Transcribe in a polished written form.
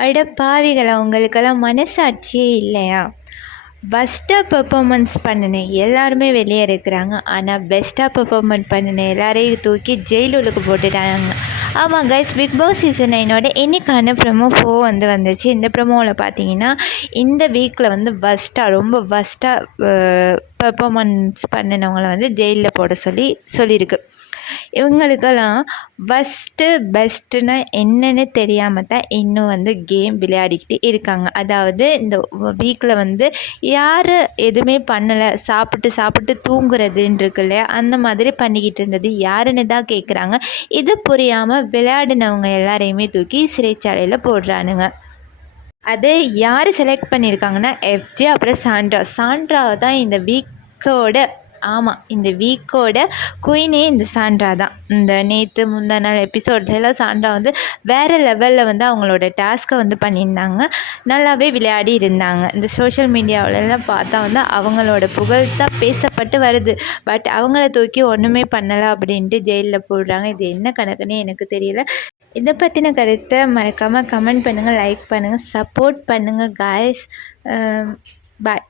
அட பாவிகளா, உங்களுக்கெல்லாம் மனசாட்சியே இல்லையா? ஃபஸ்ட்டாக பெர்ஃபார்மன்ஸ் பண்ணின எல்லாருமே வெளியே இருக்கிறாங்க. ஆனால் பெஸ்ட்டாக பெர்ஃபார்மன்ஸ் பண்ணின எல்லாரையும் தூக்கி ஜெயிலுக்கு போட்டுட்டாங்க. ஆமாம் கைஸ், பிக் பாஸ் சீசன் 9 இன்றைக்கான ப்ரமோ 4 வந்துச்சு. இந்த ப்ரமோவில் பார்த்தீங்கன்னா இந்த வீக்கில் ரொம்ப ஃபஸ்ட்டாக பெர்ஃபார்மன்ஸ் பண்ணினவங்கள ஜெயிலில் போட சொல்லியிருக்கு. இவங்களுக்கெல்லாம் பெஸ்ட்டுன்னா என்னென்னு தெரியாமல் தான் இன்னும் கேம் விளையாடிக்கிட்டு இருக்காங்க. அதாவது இந்த வீக்கில் யார் எதுவுமே பண்ணலை, சாப்பிட்டு தூங்குறதுன்னு இருக்கு இல்லையா, அந்த மாதிரி பண்ணிக்கிட்டு இருந்தது யாருன்னு தான் கேட்குறாங்க. இது புரியாமல் விளையாடினவங்க எல்லாரையுமே தூக்கி சிறைச்சாலையில் போடுறானுங்க. அது யார் செலக்ட் பண்ணியிருக்காங்கன்னா எஃப்ஜே அப்புறம் சாண்ட்ரா தான் இந்த வீக்கோட குயினே இந்த சாண்ட்ரா தான். இந்த நேற்று முந்தா நாள் எபிசோட்லாம் சாண்ட்ரா வேறு லெவலில் அவங்களோட டாஸ்க்கை பண்ணியிருந்தாங்க. நல்லாவே விளையாடி இருந்தாங்க. இந்த சோஷியல் மீடியாவிலலாம் பார்த்தா அவங்களோட புகழ் தான் பேசப்பட்டு வருது. பட் அவங்கள தூக்கி ஒன்றுமே பண்ணலை அப்படின்ட்டு ஜெயிலில் போடுறாங்க. இது என்ன கணக்குன்னே எனக்கு தெரியல. இதை பற்றின கருத்தை மறக்காமல் கமெண்ட் பண்ணுங்கள், லைக் பண்ணுங்கள், சப்போர்ட் பண்ணுங்கள் காய்ஸ். பாய்.